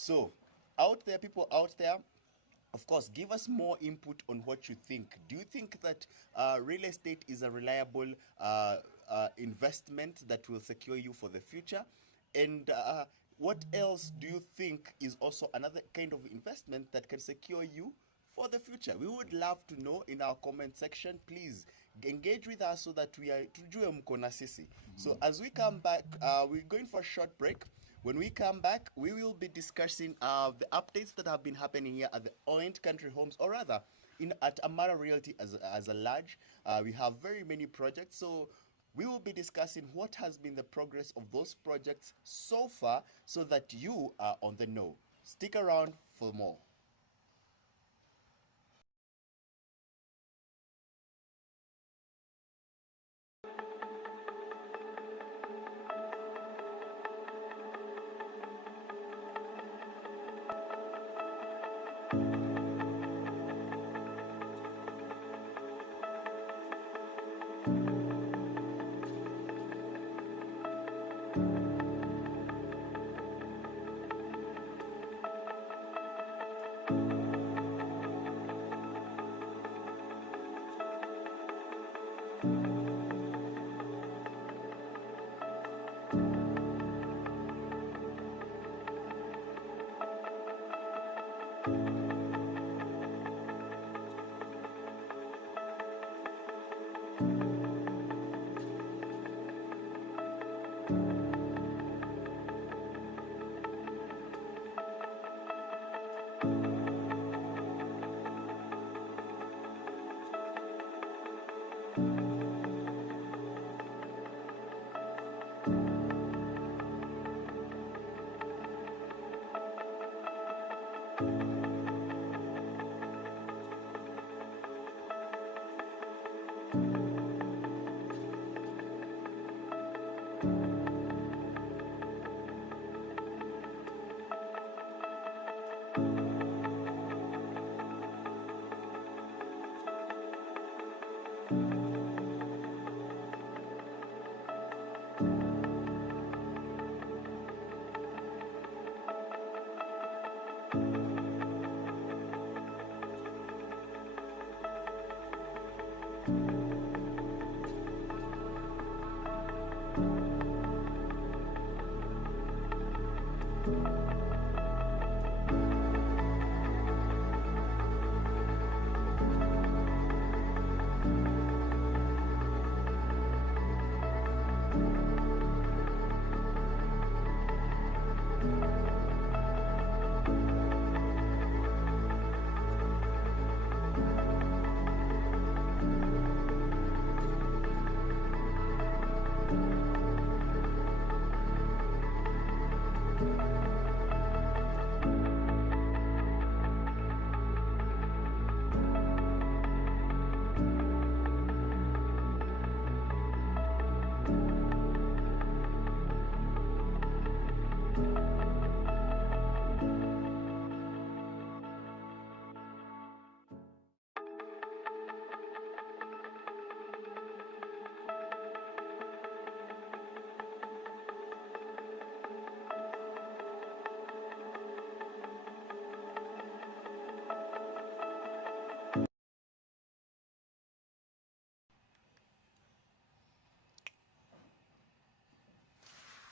So, people out there, of course, give us more input on what you think. Do you think that real estate is a reliable investment that will secure you for the future? And what else do you think is also another kind of investment that can secure you for the future? We would love to know in our comment section. Please engage with us so that we are tujue mko na sisi. So as we come back, we're going for a short break. When we come back, we will be discussing the updates that have been happening here at the Orient Country Homes, or rather, at Amara Realty as a large. We have very many projects, so we will be discussing what has been the progress of those projects so far, so that you are on the know. Stick around for more.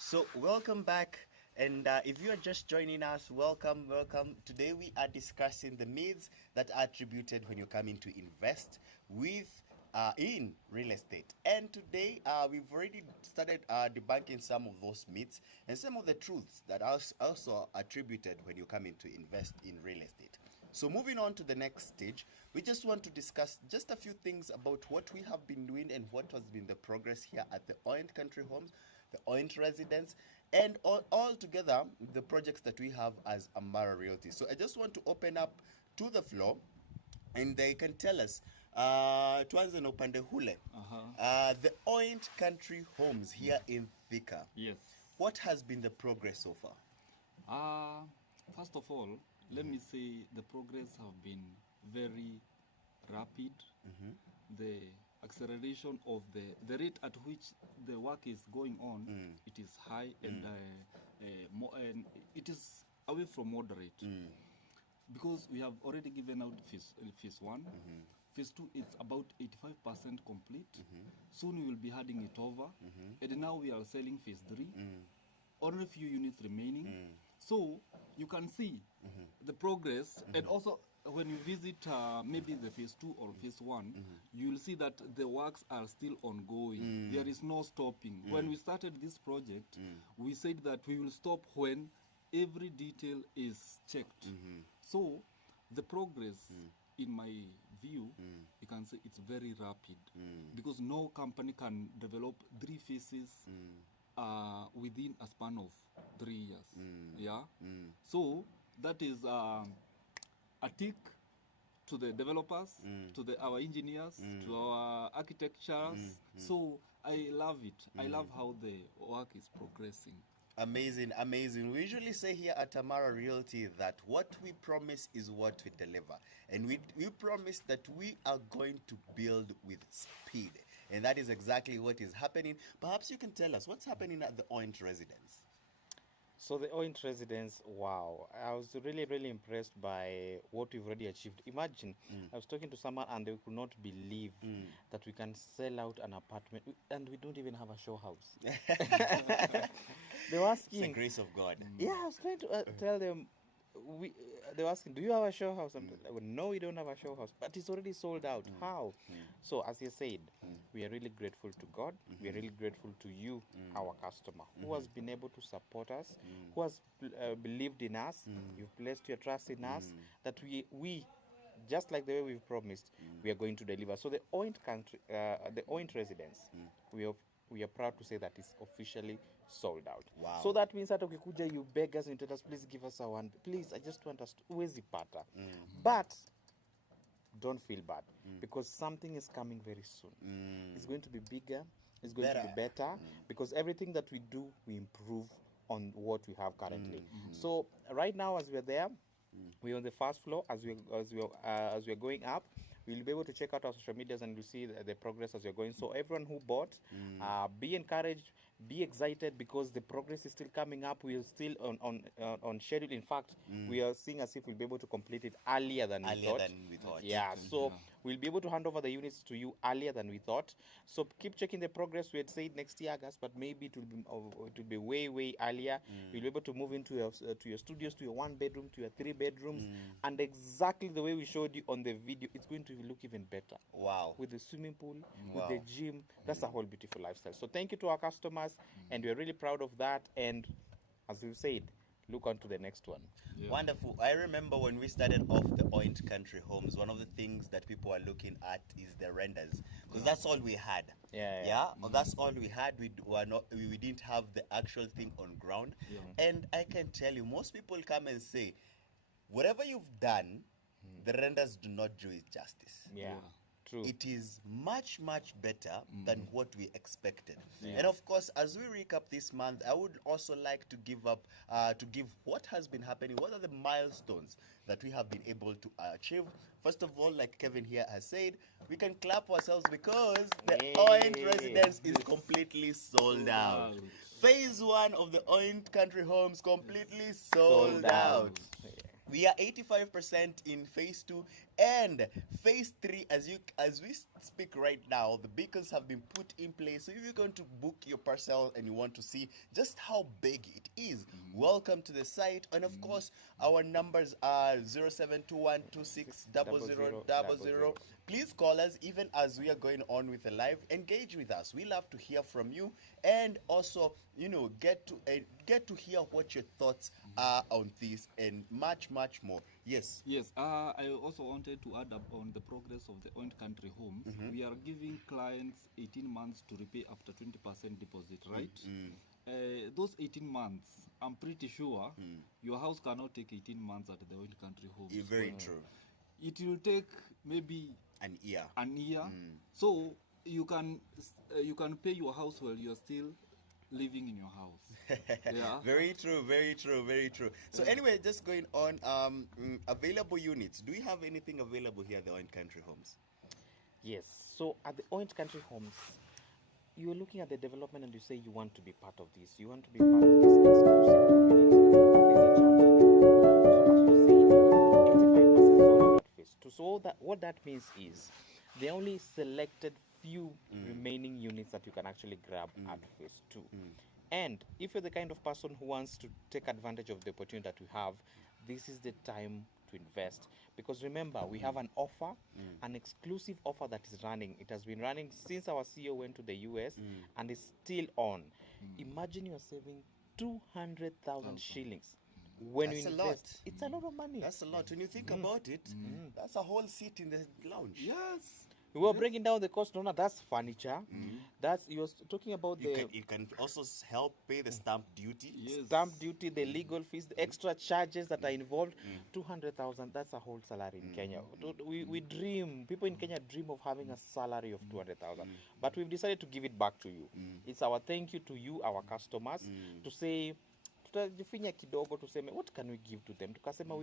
So, welcome back. And if you are just joining us, welcome, welcome. Today we are discussing the myths that are attributed when you come in to invest with in real estate. And today we've already started debunking some of those myths and some of the truths that are also attributed when you come in to invest in real estate. So moving on to the next stage, we just want to discuss just a few things about what we have been doing and what has been the progress here at the Orient Country Homes, the Orient Residence, and all together the projects that we have as Amara Realty. So I just want to open up to the floor and they can tell us tuanze na upande hule, the Orient Country Homes here in Thika. Yes. What has been the progress so far? First of all, let me say the progress have been very rapid. The acceleration of the rate at which the work is going on, it is high, and it is away from moderate. Because we have already given out phase 1. Phase 2 is about 85% complete. Soon we will be handing it over. And now we are selling phase 3. Only a few units remaining. So you can see the progress. And also when you visit maybe the phase 2 or phase 1, you will see that the works are still ongoing. There is no stopping. When we started this project, we said that we will stop when every detail is checked. So the progress, in my view, you can say it's very rapid, because no company can develop 3 phases within a span of 3 years. Yeah. So that is a tick to the developers, to our engineers, to our architectures. So I love it. I love how the work is progressing. Amazing, amazing. We usually say here at Tamara Realty that what we promise is what we deliver. And we promise that we are going to build with speed. And that is exactly what is happening. Perhaps you can tell us what's happening at the Oint residence. So the Oint residence, wow. I was really, really impressed by what we've already achieved. Imagine, I was talking to someone and they could not believe that we can sell out an apartment and we don't even have a show house. They were asking. It's the grace of God. Yeah, I was trying to tell them, they were asking, do you have a show house? I'm like, no, we don't have a show house, but it's already sold out. How? So as you said, we are really grateful to God. We are really grateful to you, our customer, who has been able to support us, who has believed in us. You've placed your trust in us, that we just like the way we've promised, we are going to deliver. So the Oint country, the Oint residence, we are proud to say that it's officially sold out. Wow. So that means that ukikuja, you beg us and tell us, please give us a one. Please, I just want us to uwezi pata. But don't feel bad, because something is coming very soon. It's going to be bigger. It's going to be better, because everything that we do, we improve on what we have currently. So right now, as we're there, we're on the first floor. As we're going up, we'll be able to check out our social medias and you'll see the progress as we're going. So everyone who bought, be encouraged, be excited, because the progress is still coming up. We are still on schedule. In fact, we are seeing as if we'll be able to complete it earlier than we thought. Yeah, so we'll be able to hand over the units to you earlier than we thought. So keep checking the progress. We had said next year, August, but maybe it will be way earlier. We'll be able to move into your studios, to your 1 bedroom, to your 3 bedrooms, and exactly the way we showed you on the video, it's going to look even better. Wow. With the swimming pool, with the gym. That's a whole beautiful lifestyle. So thank you to our customers, and we're really proud of that. And as we said, look on to the next one. Yeah. Wonderful. I remember when we started off the Oint Country Homes, one of the things that people are looking at is the renders, because that's all we had. That's all we had. We didn't have the actual thing on ground. And I can tell you, most people come and say, whatever you've done, the renders do not do it justice. True. It is much better than what we expected. And of course, as we recap this month, I would also like to give what has been happening. What are the milestones that we have been able to achieve? First of all, like Kevin here has said, we can clap ourselves because the Oint residence is completely sold out. Phase 1 of the Oint Country Homes completely sold out. We are 85% in phase 2, and phase 3, as we speak right now, the beacons have been put in place. So if you're going to book your parcel and you want to see just how big it is, welcome to the site. And of course, our numbers are 0721260000. Please call us even as we are going on with the live. Engage with us. We love to hear from you, and also, get to hear what your thoughts are on this and much more. Yes. I also wanted to add up on the progress of the Oint Country Homes. We are giving clients 18 months to repay after 20% deposit, right? Those 18 months, I'm pretty sure your house cannot take 18 months at the Oint Country Homes. Very true. It will take maybe an year. So you can pay your house while you're still living in your house. Very true. So anyway, just going on, available units. Do we have anything available here at the Oint Country Homes? Yes. So at the Oint Country Homes, you're looking at the development and you say you want to be part of this. You want to be part of this exclusive community. There's a chance that means is there are only selected few remaining units that you can actually grab at phase 2. And if you're the kind of person who wants to take advantage of the opportunity that we have, this is the time to invest. Because remember, we have an offer, an exclusive offer that is running. It has been running since our CEO went to the US and is still on. Imagine you're saving 200,000 shillings. When That's you a invest, lot. it's a lot of money. That's a lot. When you think about it, that's a whole seat in the lounge. Yes. We were breaking down the cost. No, that's furniture. That's you're talking about You the can, you can also help pay the stamp duty. Yes. stamp duty, the legal fees, the extra charges that are involved. 200,000. That's a whole salary in Kenya. We dream. People in Kenya dream of having a salary of 200,000, but we've decided to give it back to you. It's our thank you to you, our customers, to say. Tutajifinya kidogo tuseme what can we give to them, tukasema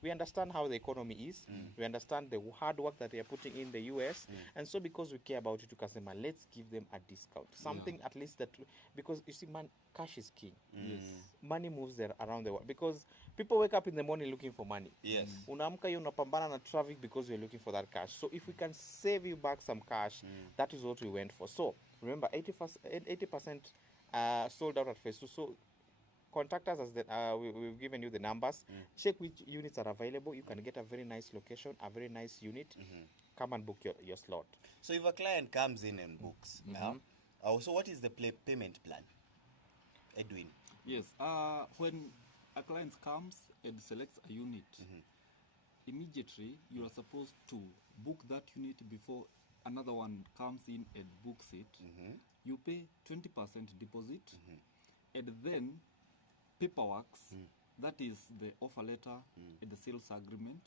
we understand how the economy is, we understand the hard work that they are putting in the US, and so because we care about it tukasema let's give them a discount, something at least that, because you see, man, cash is king. Yes. Money moves there around the world because people wake up in the morning looking for money. Yes. Unaamka hiyo unapambana na traffic because you're looking for that cash. So if we can save you back some cash, that is what we went for. So remember, 80% sold out at phase 2. So contact us, as we've given you the numbers. Check which units are available. You can get a very nice location, a very nice unit. Come and book your slot. So if a client comes in and books, so what is the payment plan, Edwin? Yes. When a client comes and selects a unit, immediately you are supposed to book that unit before another one comes in and books it. You pay 20% deposit, and then paperwork, that is the offer letter and the sales agreement,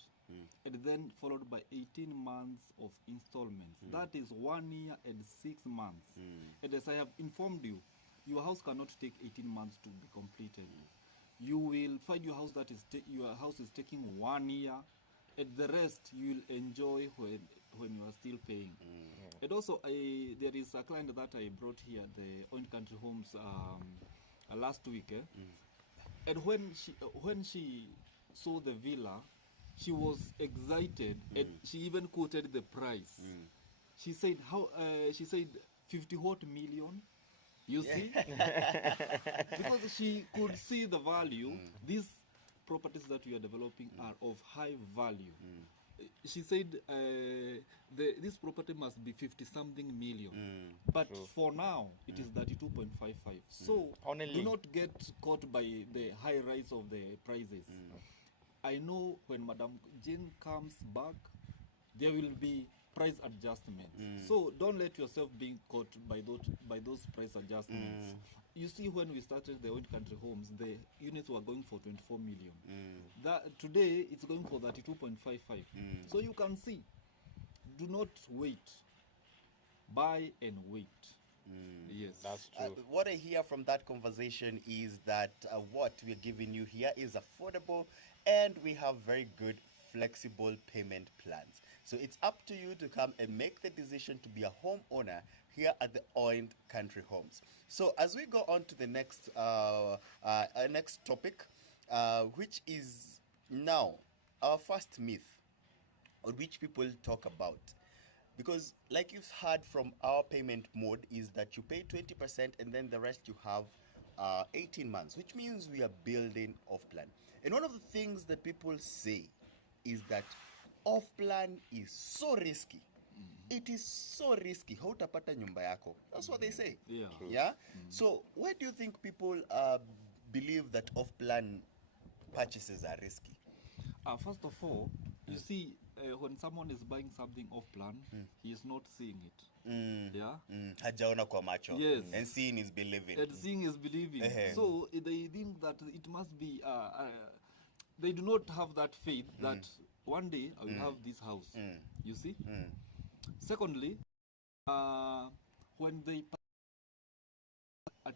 and then followed by 18 months of installments. That is 1 year and 6 months. And as I have informed you, your house cannot take 18 months to be completed. You will find your house that is your house is taking 1 year, and the rest you will enjoy when you are still paying. And also, there is a client that I brought here, the Own Country Homes, last week. And when she saw the villa, she was excited, and she even quoted the price. She said, She said 50 what million? You see, because she could see the value. These properties that we are developing are of high value. She said this property must be 50-something million. But for now, it is 32.55. So do not get caught by the high rise of the prices. I know when Madam Jane comes back, there will be price adjustments. So don't let yourself being caught by those price adjustments. You see, when we started the Old Country Homes, the units were going for 24 million. That today it's going for 32.55. So you can see, do not wait. Buy and wait. Yes, That's true. What I hear from that conversation is that what we're giving you here is affordable, and we have very good flexible payment plans. So it's up to you to come and make the decision to be a homeowner here at the Owned Country Homes. So as we go on to the next next topic, which is now our first myth, on which people talk about. Because like you've heard from our payment mode is that you pay 20% and then the rest you have 18 months, which means we are building off plan. And one of the things that people say is that off plan is so risky. It is so risky. Hautapata nyumba yako. That's what they say. Yeah. Yeah. So why do you think people believe that off plan purchases are risky? First of all, you see, when someone is buying something off plan, he is not seeing it. Yeah. Hajaona kwa macho. Yes. And seeing is believing. And seeing is believing. Uh-huh. So they think that it must be. They do not have that faith that one day I will have this house. You see. Secondly, when they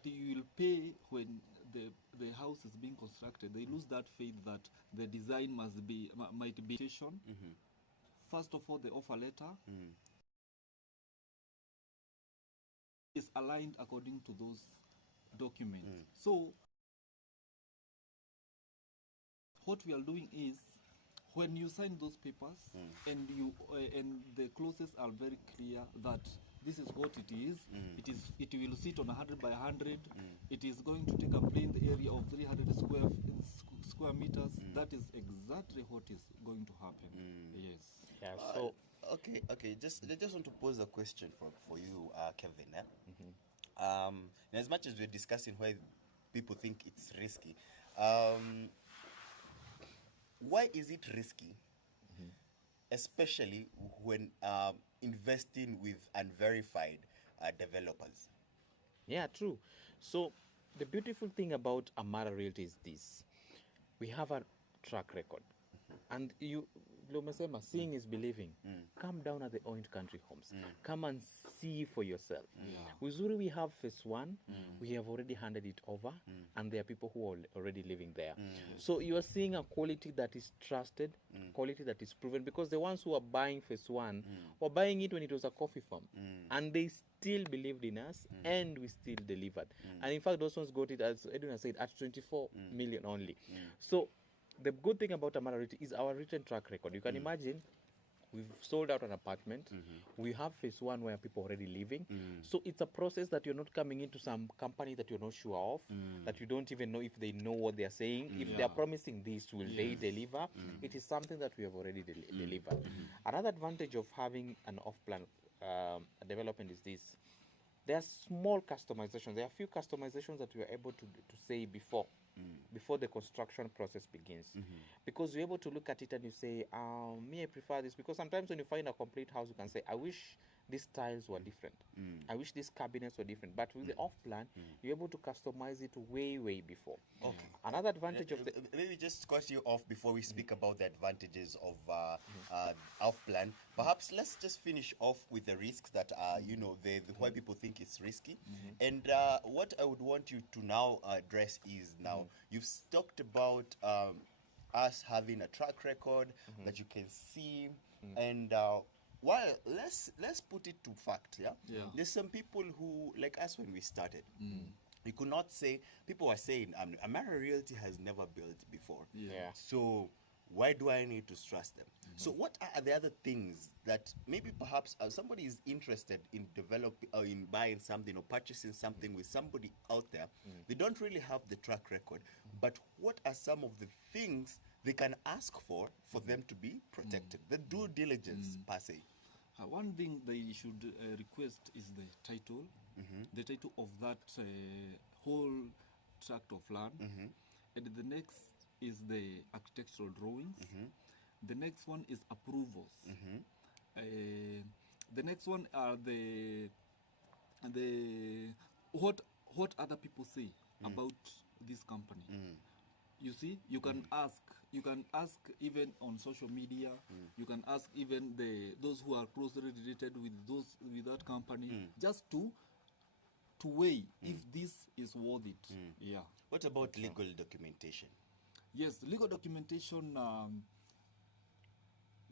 you will pay when the house is being constructed, they lose that faith that the design might be. First of all, the offer letter is aligned according to those documents. So what we are doing is, when you sign those papers and you and the clauses are very clear that this is what it is. It will sit on 100 by 100. It is going to take a plinth area of 300 square meters. That is exactly what is going to happen. Yes. Yeah. So Okay. I just want to pose a question for you, Kevin. As much as we're discussing why people think it's risky, why is it risky, especially when investing with unverified developers? yeah, true. So the beautiful thing about Amara Realty is this: we have a track record, and you, Lumesema, seeing is believing. Come down at the Oint Country Homes. Come and see for yourself. Uzuri, we have phase one. We have already handed it over, and there are people who are already living there. So you are seeing a quality that is trusted, quality that is proven, because the ones who are buying phase one were buying it when it was a coffee farm, and they still believed in us, and we still delivered. And in fact, those ones got it, as Edwin has said, at 24 million only. So the good thing about Amara Realty is our written track record. You can imagine we've sold out an apartment. We have phase one where people are already living. So it's a process that you're not coming into some company that you're not sure of, that you don't even know if they know what they're saying. If they're promising this, will they deliver? It is something that we have already delivered. Another advantage of having an off-plan development is this. There are small customizations. There are a few customizations that we are able to say before the construction process begins. Because you're able to look at it and you say, me, I prefer this. Because sometimes when you find a complete house, you can say, I wish these tiles were different. I wish these cabinets were different. But with the off-plan, you're able to customize it way, way before. Okay. Another advantage of the... Maybe just cut you off before we speak about the advantages of off-plan. Perhaps let's just finish off with the risks that are, the why people think it's risky. And what I would want you to now address is now, you've talked about us having a track record that you can see, and well, let's put it to fact. There's some people who, like us when we started, you could not say, people were saying Amara Realty has never built before, so why do I need to trust them? So what are the other things that maybe perhaps somebody is interested in developing or in buying something or purchasing something with somebody out there? They don't really have the track record, but what are some of the things they can ask for them to be protected? The due diligence per se. One thing they should request is the title of that whole tract of land. And the next is the architectural drawings. The next one is approvals. The next one are the what other people say about this company. You see, you can ask even on social media. You can ask even those who are closely related with that company, just to weigh if this is worth it. What about legal documentation? Yes, legal documentation.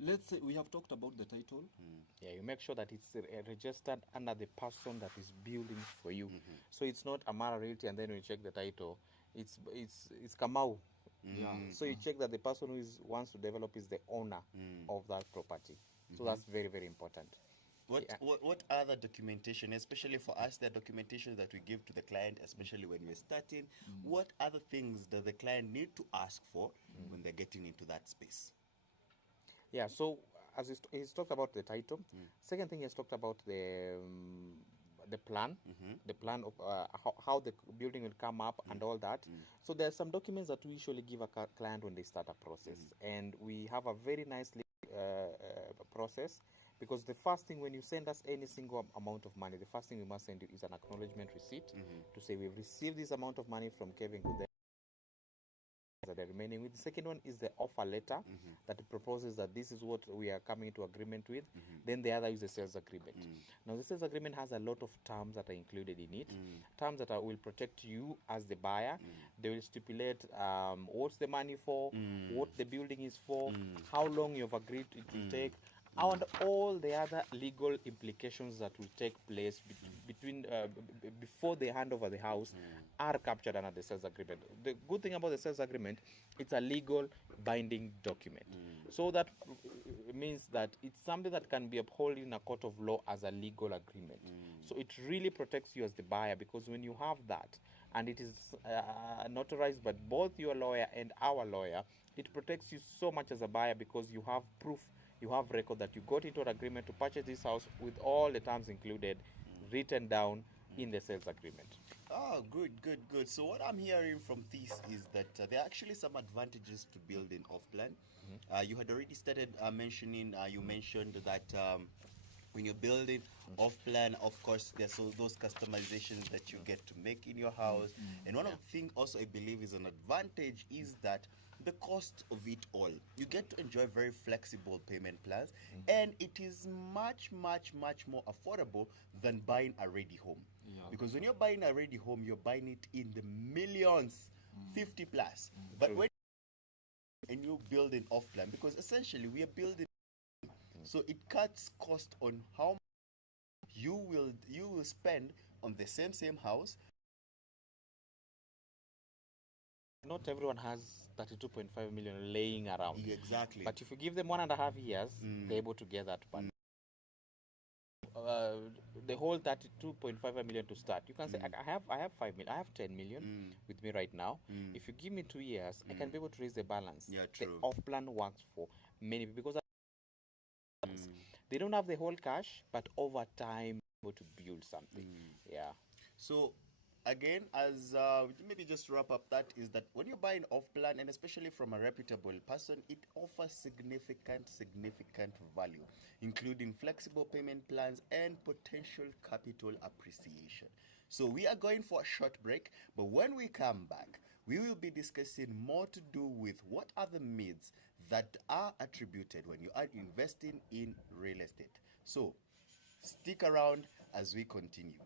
Let's say we have talked about the title. Yeah, you make sure that it's registered under the person that is building for you. So it's not Amara Realty, and then when you check the title, it's Kamau. So you check that the person who wants to develop is the owner of that property. So that's very, very important. What other documentation, especially for us, the documentation that we give to the client, especially when we're starting, what other things does the client need to ask for when they're getting into that space? Yeah, so as he's talked about the title, second thing he's talked about the plan, the plan of how the building will come up and all that. So there are some documents that we usually give a client when they start a process, and we have a very nice process, because the first thing when you send us any single amount of money, the first thing we must send you is an acknowledgement receipt to say we've received this amount of money from Kevin to them. The remaining with the second one is the offer letter that proposes that this is what we are coming into agreement with. Then the other is the sales agreement. Now the sales agreement has a lot of terms that are included in it, terms that will protect you as the buyer. They will stipulate what's the money for, what the building is for, how long you've agreed it will take, and all the other legal implications that will take place between before they hand over the house are captured under the sales agreement. The good thing about the sales agreement, it's a legal binding document. So that means that it's something that can be upheld in a court of law as a legal agreement. So it really protects you as the buyer, because when you have that and it is notarized by both your lawyer and our lawyer, it protects you so much as a buyer, because you have proof, you have record that you got into an agreement to purchase this house with all the terms included, written down in the sales agreement. Oh, good, good, good. So what I'm hearing from this is that there are actually some advantages to building off plan. You had already started mentioning. You mentioned that when you're building off plan, of course, there's all those customizations that you get to make in your house. And one of the things also I believe is an advantage is that the cost of it all. You get to enjoy very flexible payment plans, and it is much, much, much more affordable than buying a ready home. Yeah. Because when you're buying a ready home, you're buying it in the millions, 50 plus. But when and you build an off plan, because essentially we are building, so it cuts cost on how much you will spend on the same house. Not everyone has 32.5 million laying around. Exactly. But if you give them 1.5 years, they're able to get that back. The whole 32.5 million to start. You can say, I have 5 million, I have 10 million with me right now. If you give me 2 years, I can be able to raise the balance. Yeah, The true. off plan works for many people, because they don't have the whole cash, but over time able to build something. Yeah. So, again, as maybe just to wrap up, that is that when you're buying off plan, and especially from a reputable person, it offers significant value, including flexible payment plans and potential capital appreciation. So, we are going for a short break, but when we come back, we will be discussing more to do with what are the myths that are attributed when you are investing in real estate. So, stick around as we continue.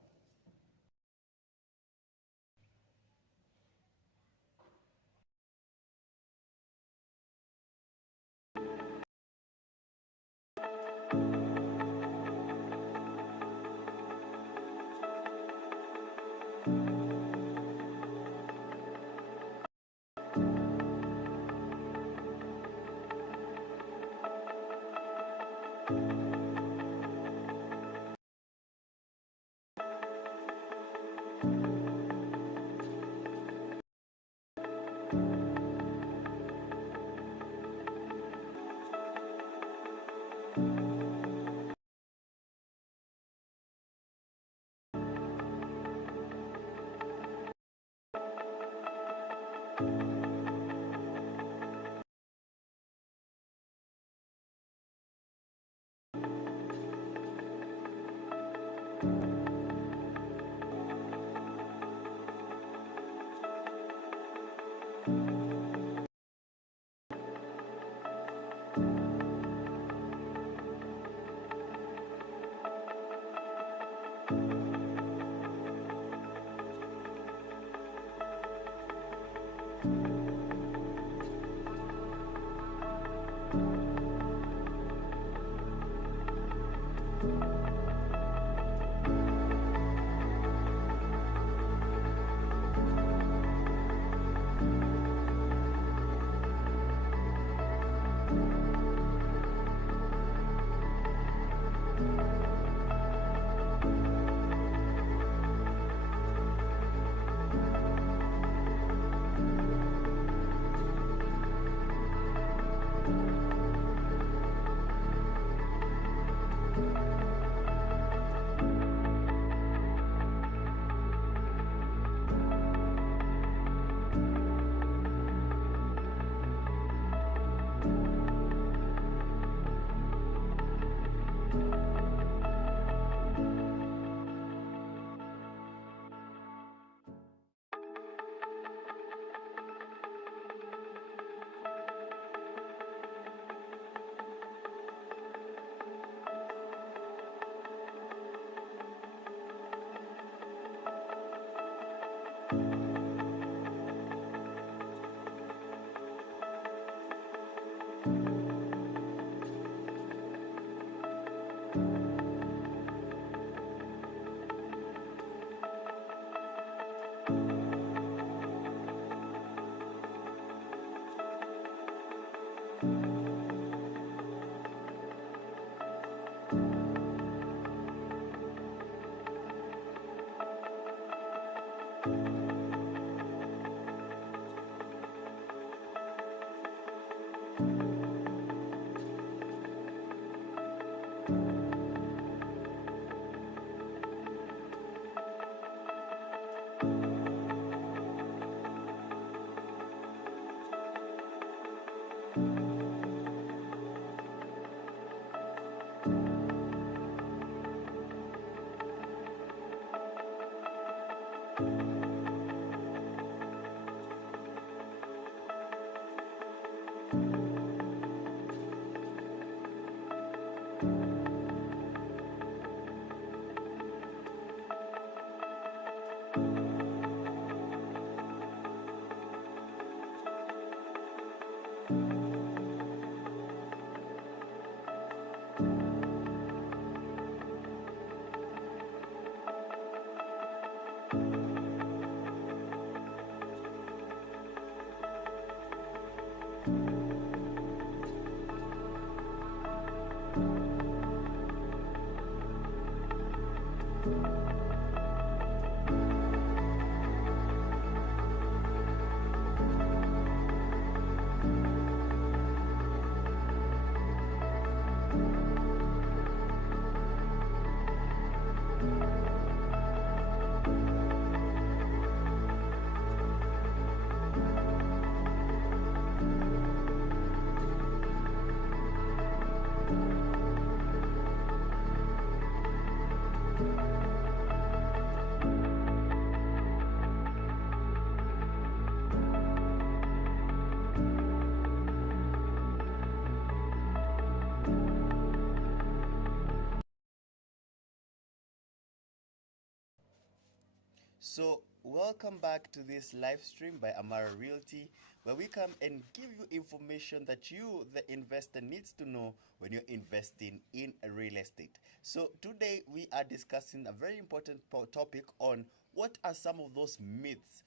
So, welcome back to this live stream by Amara Realty, where we come and give you information that you, the investor, needs to know when you're investing in a real estate. So, today we are discussing a very important topic on what are some of those myths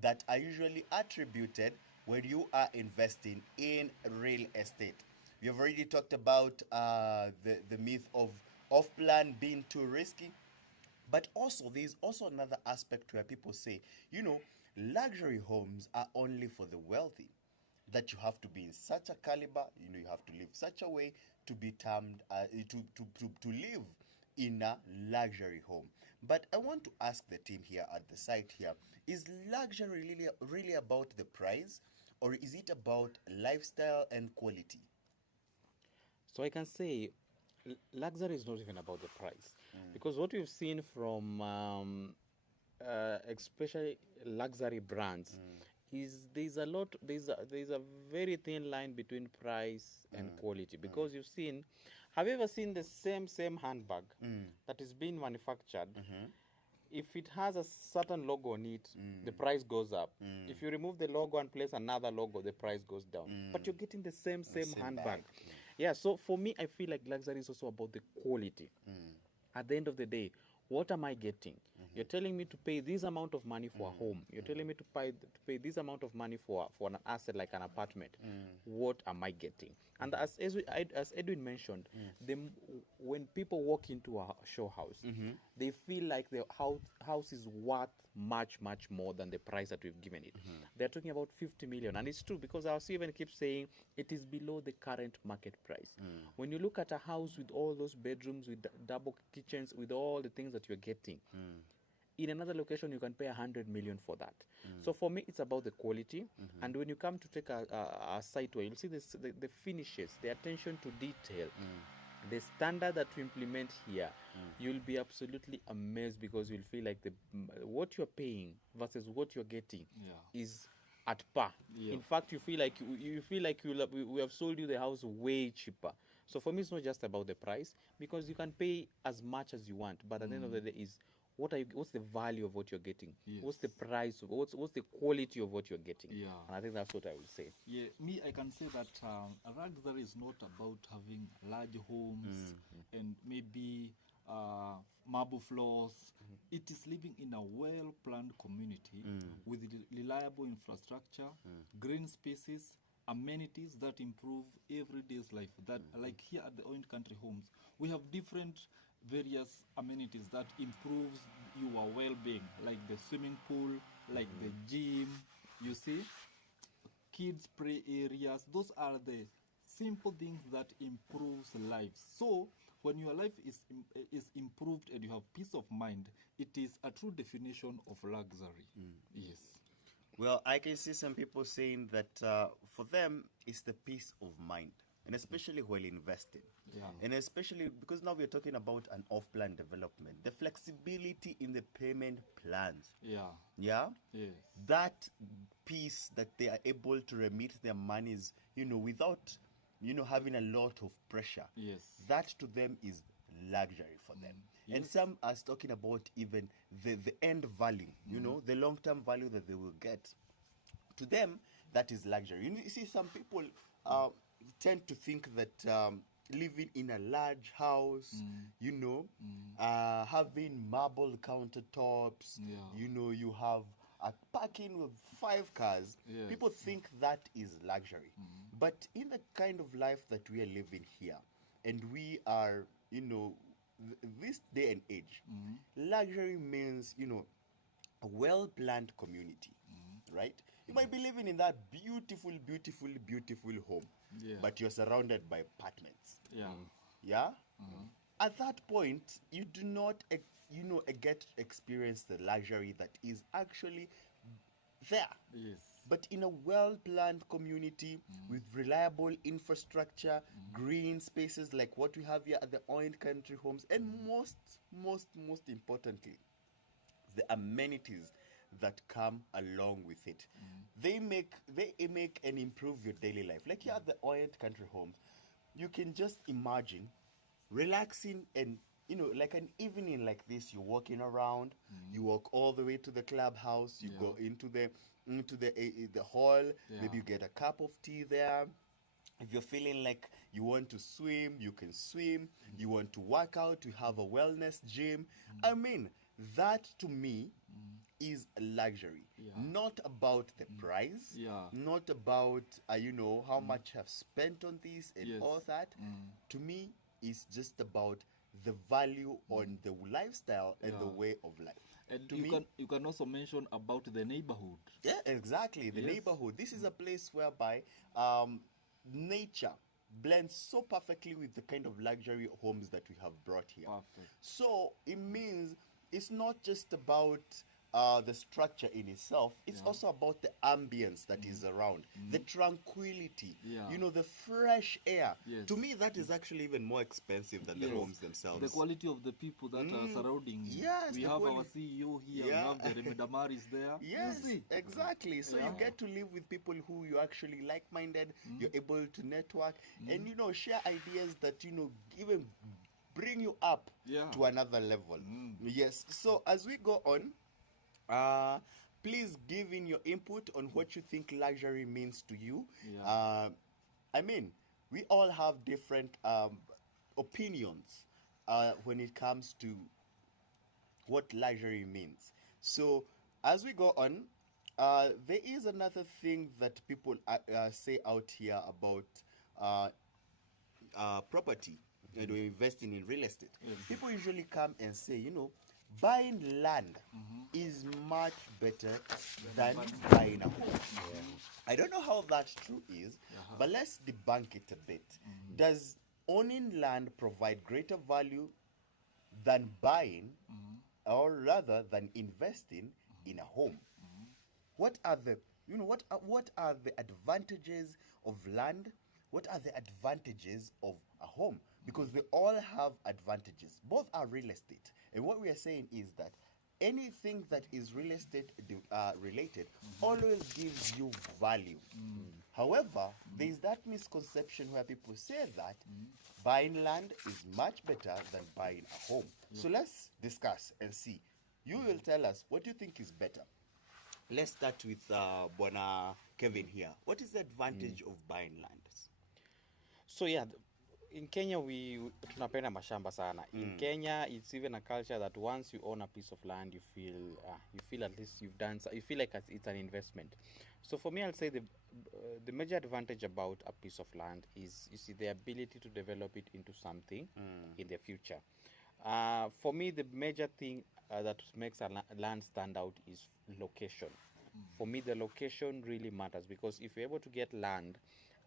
that are usually attributed when you are investing in real estate. We have already talked about the myth of off plan being too risky. But also, there's also another aspect where people say, luxury homes are only for the wealthy. That you have to be in such a caliber, you have to live such a way to be termed, to live in a luxury home. But I want to ask the team here at the site here, is luxury really about the price, or is it about lifestyle and quality? So I can say luxury is not even about the price, because what we've seen from especially luxury brands is there's a very thin line between price and quality, because you've seen, have you ever seen the same handbag that is being manufactured? If it has a certain logo on it, the price goes up. If you remove the logo and place another logo, the price goes down. But you're getting the same handbag. bag. Yeah, so for me, I feel like luxury is also about the quality. At the end of the day, what am I getting? You're telling me to pay this amount of money for a home. You're telling me to pay this amount of money for an asset like an apartment. What am I getting? And as Edwin mentioned, when people walk into a show house, they feel like the house is worth much more than the price that we've given it. They're talking about 50 million, and it's true, because our even keeps saying it is below the current market price. When you look at a house with all those bedrooms, with double kitchens, with all the things that you're getting, in another location you can pay 100 million for that. So for me, it's about the quality. And when you come to take a site where you'll see the finishes, the attention to detail, the standard that we implement here, you'll be absolutely amazed, because you'll feel like what you're paying versus what you're getting is at par. In fact, you feel like we have sold you the house way cheaper. So for me, it's not just about the price, because you can pay as much as you want, but at the end of the day is what's the value of what you're getting? What's the price of what's the quality of what you're getting? And I think that's what I will say. Me, I can say that luxury is not about having large homes and maybe marble floors. It is living in a well-planned community with reliable infrastructure, green spaces, amenities that improve everyday's life. That like here at the Oint Country Homes, we have different various amenities that improves your well-being, like the swimming pool, like the gym. You see, kids play areas. Those are the simple things that improves life. So when your life is improved and you have peace of mind, it is a true definition of luxury. Yes. Well, I can see some people saying that for them, it's the peace of mind, and especially while investing. Yeah. And especially because now we're talking about an off-plan development, the flexibility in the payment plans. Yeah. Yeah? Yes. That piece that they are able to remit their monies, without, having a lot of pressure. Yes. That to them is luxury for them. And Yes. some are talking about even the end value, the long-term value that they will get. To them, that is luxury. You see, some people tend to think that living in a large house, having marble countertops, Yeah. you have a parking with 5 cars. Yes. People think that is luxury. But in the kind of life that we are living here, and we are, this day and age, luxury means, a well-planned community, right? You might be living in that beautiful, beautiful, beautiful home, Yeah. but you're surrounded by apartments. Yeah. Yeah? At that point, you do not, get to experience the luxury that is actually there. Yes. But in a well-planned community with reliable infrastructure, green spaces like what we have here at the Oint Country Homes, and most importantly, the amenities that come along with it. They make and improve your daily life. Like here at the Orient Country Homes, you can just imagine relaxing and like an evening like this. You're walking around, you walk all the way to the clubhouse, you go into the hall, maybe you get a cup of tea there. If you're feeling like you want to swim, you can swim. You want to work out, you have a wellness gym. I mean, that to me is a luxury. Not about the price, Yeah. not about, how much I've spent on this and Yes. all that. To me, it's just about the value on the lifestyle and the Yeah. way of life. And To you me- you can also mention about the neighborhood. Yeah, exactly. The Yes. neighborhood. This is a place whereby nature blends so perfectly with the kind of luxury homes that we have brought here. Perfect. So it means it's not just about the structure in itself, it's also about the ambience that is around, the tranquility, Yeah. the fresh air. Yes. To me, that is actually even more expensive than the Yes. homes themselves. The quality of the people that are surrounding you. Yes, We the have our quality. CEO here, Yeah. we have the Remedamaris there. Yes, You see? exactly. So you Yeah. get to live with people who you actually like-minded. You're able to network and share ideas that even bring you up Yeah. to another level. Yes. So as we go on, please give in your input on what you think luxury means to you. Yeah. I mean, we all have different opinions when it comes to what luxury means. So, as we go on, there is another thing that people say out here about property and we're investing in real estate. People usually come and say, buying land is much better than buying a home. I don't know how that true is, but let's debunk it a bit. Does owning land provide greater value than buying, or rather than investing in a home? What are the what are the advantages of land? What are the advantages of a home? Because they all have advantages. Both are real estate. And what we are saying is that anything that is real estate related always gives you value. However, there is that misconception where people say that buying land is much better than buying a home. So let's discuss and see. You will tell us what you think is better. Let's start with Bona Kevin here. What is the advantage of buying land? So yeah, in Kenya we tunapenda mashamba sana. In Kenya, it's even a culture that once you own a piece of land, you feel at least you've done. You feel like it's an investment. So for me, I'll say the major advantage about a piece of land is, you see, the ability to develop it into something in the future. For me, the major thing that makes a land stand out is location. For me, the location really matters, because if you're able to get land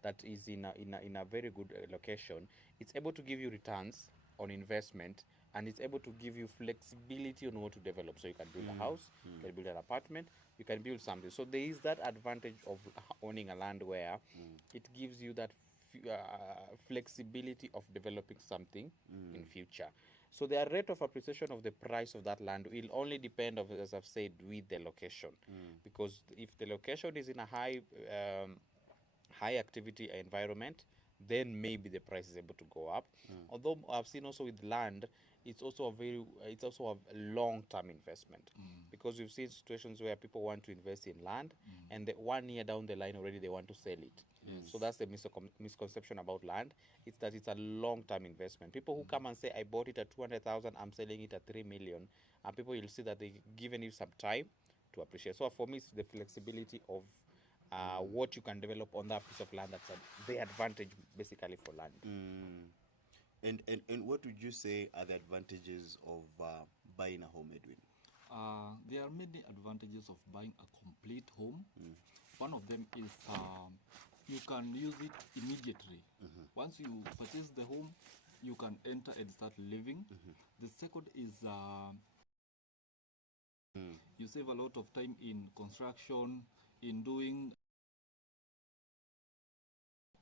that is in a very good location, it's able to give you returns on investment, and it's able to give you flexibility on what to develop. So you can build a house, you can build an apartment, you can build something. So there is that advantage of owning a land where it gives you that flexibility of developing something in future. So the rate of appreciation of the price of that land will only depend, of, as I've said, with the location. Because if the location is in a high activity environment, then maybe the price is able to go up. Although I've seen also with land, it's also a long-term investment, because we've seen situations where people want to invest in land, and 1 year down the line already they want to sell it. So that's the misconception about land. It's that it's a long-term investment. People who come and say, I bought it at 200,000, I'm selling it at 3 million, and people, you'll see that they've given you some time to appreciate. So for me, it's the flexibility of what you can develop on that piece of land. That's the advantage basically for land. And what would you say are the advantages of buying a home, Edwin? There are many advantages of buying a complete home. One of them is you can use it immediately. Once you purchase the home, you can enter and start living. The second is you save a lot of time in construction, in doing.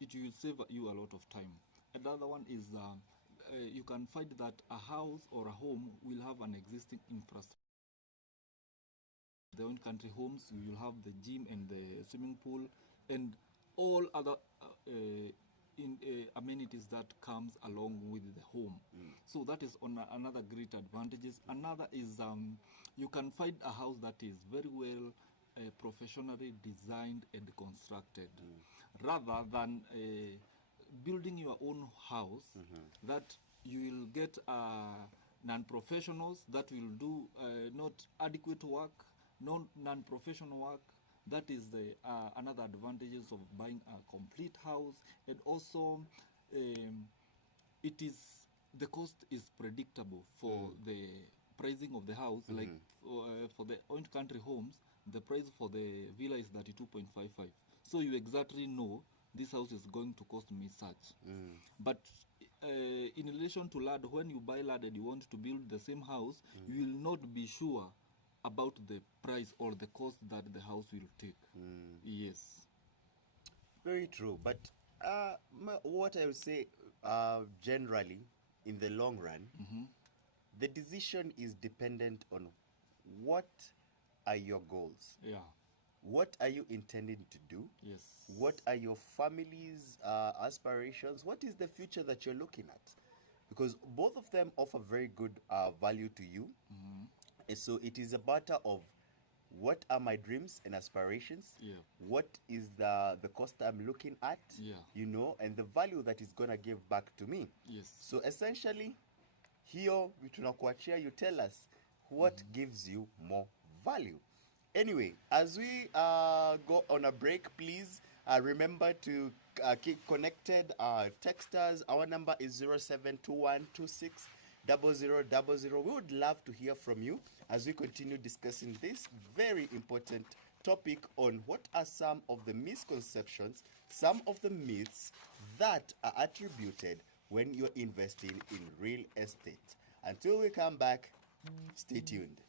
It will save you a lot of time. Another one is you can find that a house or a home will have an existing infrastructure. The own country homes, you will have the gym and the swimming pool and all other amenities that comes along with the home. So that is another great advantages. Another is you can find a house that is very well professionally designed and constructed, rather than building your own house that you will get non-professionals that will do not adequate work, non-professional work. That is the another advantages of buying a complete house. And also the cost is predictable for the pricing of the house. Like for the own country homes, the price for the villa is 32.55. So you exactly know this house is going to cost me such. But in relation to land, when you buy land and you want to build the same house, you will not be sure about the price or the cost that the house will take. Yes. Very true. But what I would say, generally, in the long run, the decision is dependent on what are your goals. Yeah. What are you intending to do? Yes. What are your family's aspirations? What is the future that you're looking at? Because both of them offer very good value to you. And so it is a matter of, what are my dreams and aspirations? Yeah. What is the cost I'm looking at? Yeah. You know, and the value that is going to give back to me. Yes. So essentially, here, tunakuachia, you tell us what gives you more value. Anyway, as we go on a break, please remember to keep connected. Text us. Our number is 0721260000. We would love to hear from you as we continue discussing this very important topic on what are some of the misconceptions, some of the myths that are attributed when you're investing in real estate. Until we come back, stay tuned.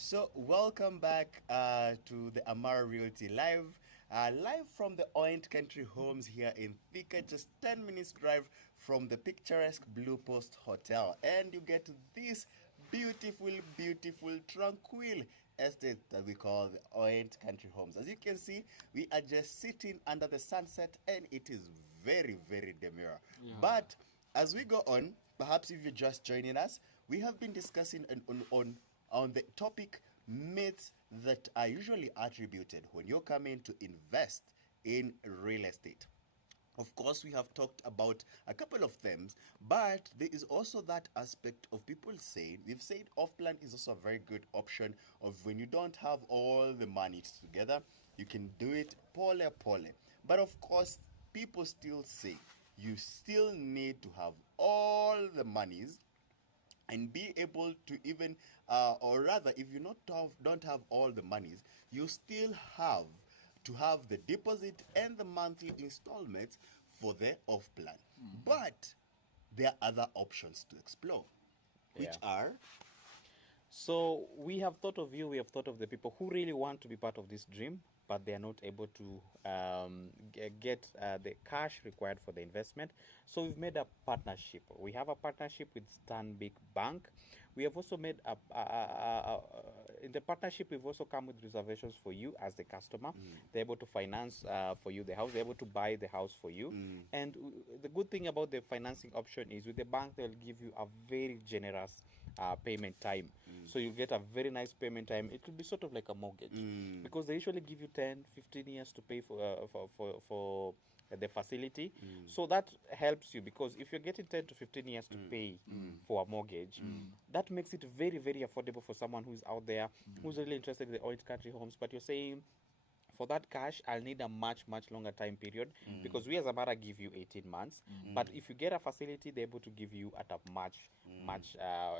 So, welcome back to the Amara Realty Live. Live from the Orient Country Homes here in Thika, just 10 minutes drive from the picturesque Blue Post Hotel. And you get this beautiful, beautiful, tranquil estate that we call the Orient Country Homes. As you can see, we are just sitting under the sunset and it is very, very demure. Yeah. But as we go on, perhaps if you're just joining us, we have been discussing on the topic myths that are usually attributed when you're coming to invest in real estate. Of course, we have talked about a couple of them, but there is also that aspect of people saying, we've said off plan is also a very good option of when you don't have all the money together, you can do it pole pole. But of course, people still say you still need to have all the monies and be able to even or rather if you not have, don't have all the monies, you still have to have the deposit and the monthly installments for the off plan. But there are other options to explore, which Yeah. are So we have thought of you. We have thought of the people who really want to be part of this dream, but they are not able to get the cash required for the investment. So we've made a partnership. We have a partnership with Stanbic Bank. We have also made in the partnership. We've also come with reservations for you as the customer. They're able to finance for you the house. They're able to buy the house for you. And the good thing about the financing option is with the bank, they'll give you a very generous payment time. So you get a very nice payment time. It will be sort of like a mortgage because they usually give you 10, 15 years to pay for the facility. So that helps you because if you're getting 10 to 15 years to pay for a mortgage, that makes it very, very affordable for someone who's out there who's really interested in the orange country homes. But you're saying, for that cash, I'll need a much, much longer time period because we as Amara give you 18 months. But if you get a facility, they're able to give you at a much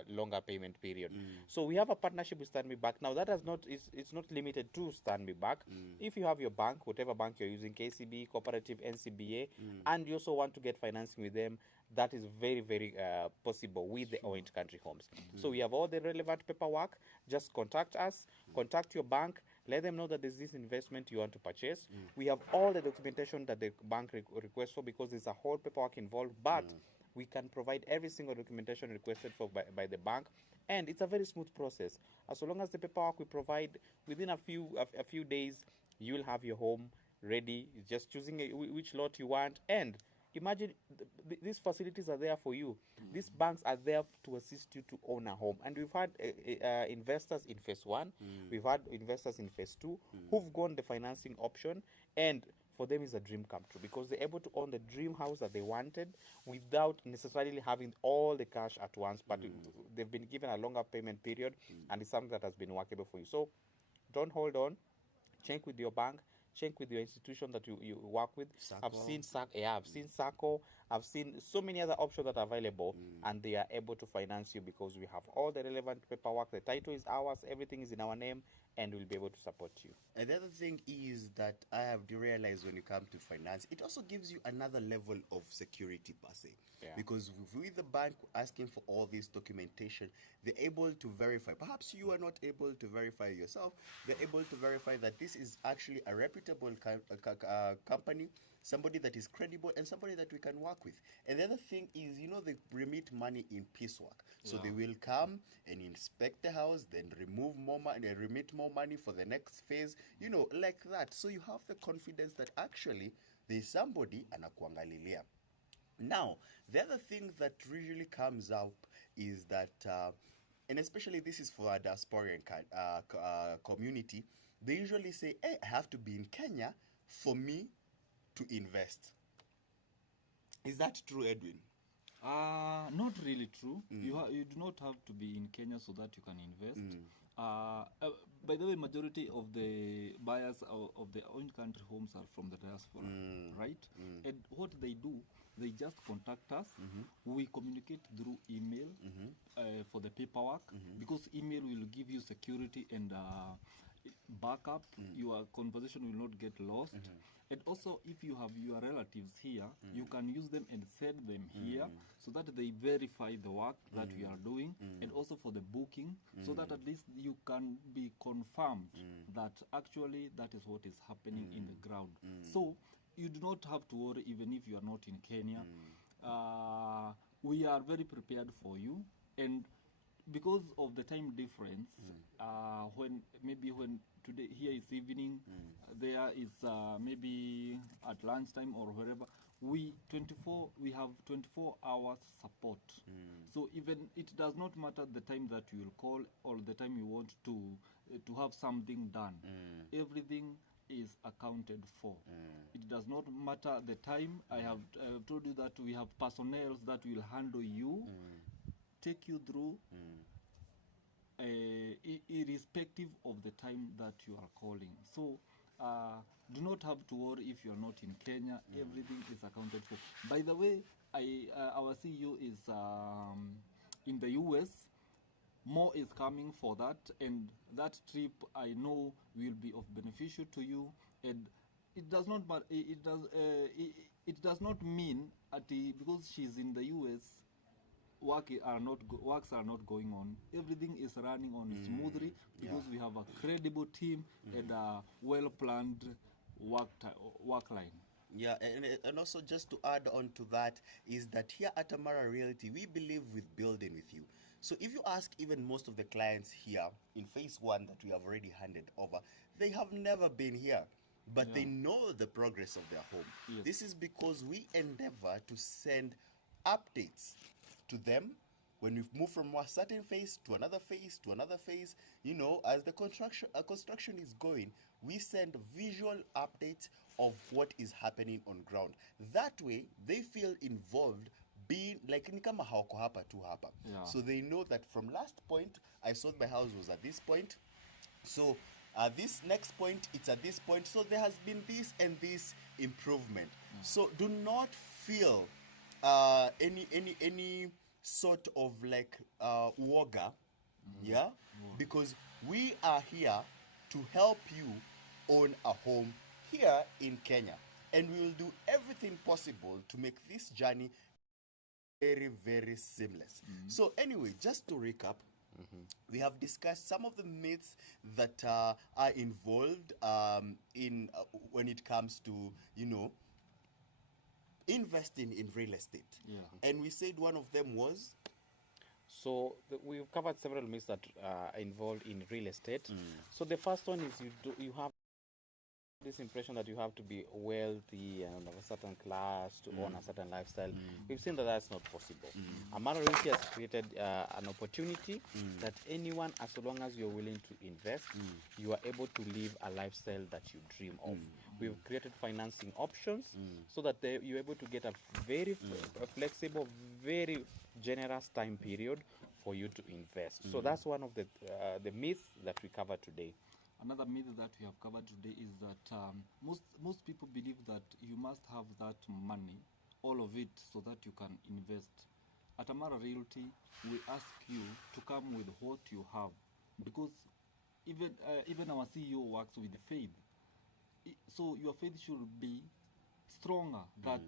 longer payment period. So we have a partnership with Stanbic Bank. Now that has not it's not limited to Stanbic Bank. If you have your bank, whatever bank you're using, KCB, Cooperative, NCBA, and you also want to get financing with them, that is very, very possible with the Orange Country Homes. So we have all the relevant paperwork. Just contact us, contact your bank, let them know that there's this investment you want to purchase. We have all the documentation that the bank requests for because there's a whole paperwork involved, but we can provide every single documentation requested for by the bank, and it's a very smooth process. As long as the paperwork we provide within a few days, you'll have your home ready. It's just choosing which lot you want, and imagine these facilities are there for you. These banks are there to assist you to own a home. And we've had investors in phase 1, we've had investors in phase 2 who've gone the financing option, and for them is a dream come true because they're able to own the dream house that they wanted without necessarily having all the cash at once, but they've been given a longer payment period, and it's something that has been workable for you. So don't hold on, check with your bank, check with your institution that you work with. I've seen SACCO, I've seen so many other options that are available, and they are able to finance you because we have all the relevant paperwork. The title is ours, everything is in our name, and we'll be able to support you. And the other thing is that I have realized when you come to finance, it also gives you another level of security per se. Yeah. Because with the bank asking for all this documentation, they're able to verify. Perhaps you are not able to verify yourself. They're able to verify that this is actually a reputable company, somebody that is credible, and somebody that we can work with. And the other thing is, they remit money in piecework. So they will come and inspect the house, then remove more money, remit more money for the next phase, like that. So you have the confidence that actually there's somebody anakuangalilia. Now, the other thing that really comes up is that, and especially this is for our diasporian community, they usually say, hey, I have to be in Kenya for me to invest. Is that true, Edwin? Not really true. You do not have to be in Kenya so that you can invest. By the way, majority of the buyers of the own country homes are from the diaspora, right? And what they do, they just contact us. We communicate through email for the paperwork because email will give you security and backup. Your conversation will not get lost. And also, if you have your relatives here, you can use them and send them here so that they verify the work that we are doing, and also for the booking, so that at least you can be confirmed that actually that is what is happening in the ground. So you do not have to worry even if you are not in Kenya. We are very prepared for you, and because of the time difference, when today here is evening, there is maybe at lunchtime or wherever, we have 24 hours support. So even it does not matter the time that you will call or the time you want to have something done. Everything is accounted for. It does not matter the time. I have told you that we have personnel that will handle you, take you through, irrespective of the time that you are calling. So do not have to worry if you are not in Kenya. Everything is accounted for. By the way, our CEO is in the US. More is coming for that, and that trip I know will be of beneficial to you. And it does not, but it does not mean because she's in the US, works are not going on. Everything is running on smoothly because we have a credible team and a well planned work line. Yeah, and also just to add on to that is that here at Amara Realty, we believe with building with you. So if you ask even most of the clients here in phase one that we have already handed over, they have never been here, but they know the progress of their home. Yes. This is because we endeavor to send updates to them when we move from a certain phase to another phase to another phase. You know, as the construction is going, we send visual updates of what is happening on ground. That way, they feel involved, being like ni kama hawako hapa tu hapa. Yeah. So they know that from last point, I saw my house was at this point. So this next point, it's at this point. So there has been this and this improvement. So do not feel any sort of like woga, yeah, because we are here to help you own a home here in Kenya, and we will do everything possible to make this journey very, very seamless. So anyway, just to recap, we have discussed some of the myths that are involved in when it comes to, you know, investing in real estate. Yeah. And we said one of them was So we've covered several myths that are involved in real estate. So the first one is you have this impression that you have to be wealthy and of a certain class to own a certain lifestyle. We've seen that that's not possible. Amara Realty has created an opportunity that anyone, as long as you're willing to invest, you are able to live a lifestyle that you dream of. We've created financing options so that you're able to get a very flexible, very generous time period for you to invest. So that's one of the myths that we cover today. Another myth that we have covered today is that most people believe that you must have that money, all of it, so that you can invest. At Amara Realty, we ask you to come with what you have, because even our CEO works with faith. So your faith should be stronger. That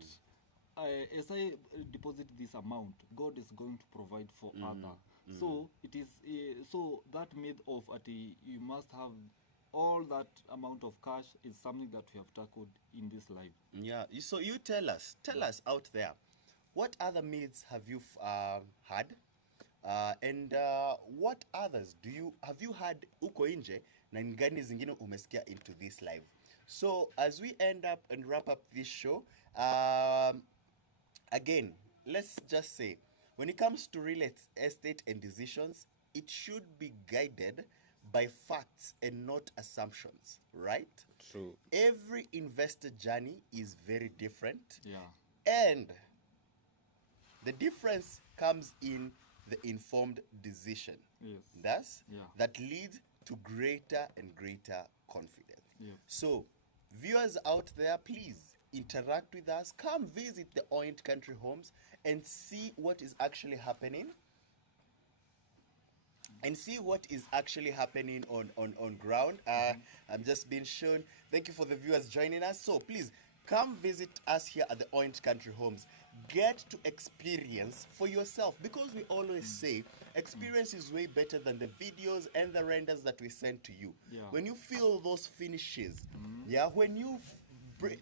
as I deposit this amount, God is going to provide for other. So it is so that myth of you must have all that amount of cash is something that we have tackled in this life. Yeah. So you tell us out there, what other myths have you had, and what others have you had uko nje na ngani zingine umesikia into this live? So as we end up and wrap up this show, again, let's just say, when it comes to real estate and decisions, it should be guided by facts and not assumptions, right? True. Every investor journey is very different. Yeah. And the difference comes in the informed decision. Yes. That leads to greater and greater confidence. Yeah. So, viewers out there, please interact with us. Come visit the Orient Country Homes and see what is actually happening. And see what is actually happening on ground. I'm just being shown. Thank you for the viewers joining us. So please come visit us here at the Orient Country Homes. Get to experience for yourself, because we always say experience is way better than the videos and the renders that we send to you. Yeah. When you feel those finishes, when you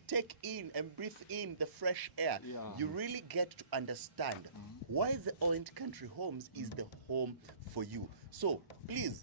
take in and breathe in the fresh air, you really get to understand why the Orient Country Homes is the home for you. So please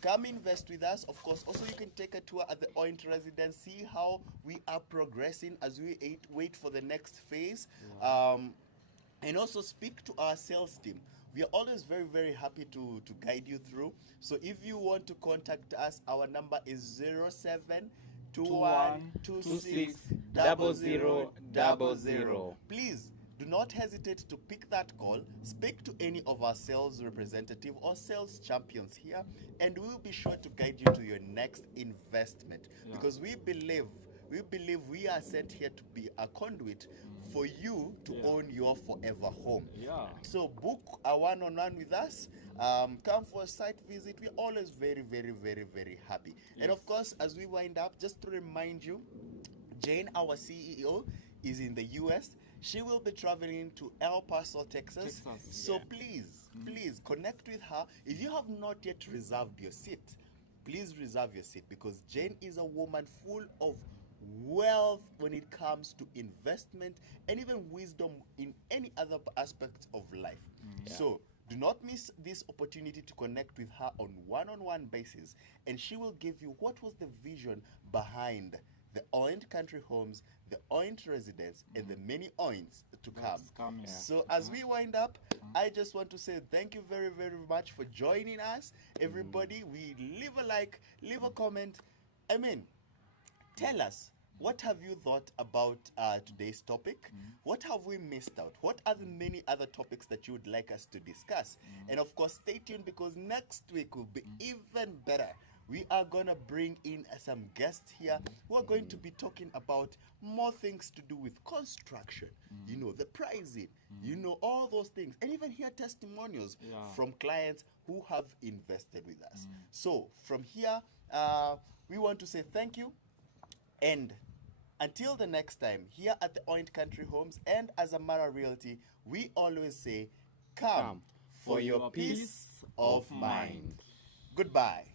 come invest with us. Of course, also you can take a tour at the Orient residence, see how we are progressing as we wait for the next phase, and also speak to our sales team. We are always very, very happy to guide you through. So if you want to contact us, our number is 07 21260000. Please do not hesitate to pick that call. Speak to any of our sales representative or sales champions here, and we'll be sure to guide you to your next investment. Yeah. Because we believe we are sent here to be a conduit for you to Yeah. own your forever home. Yeah. So book a one-on-one with us. Come for a site visit. We're always very, very, very, very happy. And Yes. of course, as we wind up, just to remind you, Jane, our CEO, is in the US. She will be traveling to El Paso, Texas. So Yeah. please connect with her. If you have not yet reserved your seat, please reserve your seat, because Jane is a woman full of wealth when it comes to investment and even wisdom in any other aspects of life. Yeah. So do not miss this opportunity to connect with her on one-on-one basis, and she will give you what was the vision behind the Oint Country Homes, the Oint Residence, and the many Oints to come. That's coming. So as we wind up, I just want to say thank you very, very much for joining us. Everybody, we leave a like, leave a comment. I mean, tell us, what have you thought about today's topic? What have we missed out? What are the many other topics that you would like us to discuss? And of course, stay tuned, because next week will be even better. We are going to bring in some guests here who are going to be talking about more things to do with construction, you know, the pricing, you know, all those things, and even hear testimonials Yeah. from clients who have invested with us. So from here, we want to say thank you. And until the next time, here at the Oint Country Homes and as Amara Realty, we always say, come for your peace of mind. Goodbye.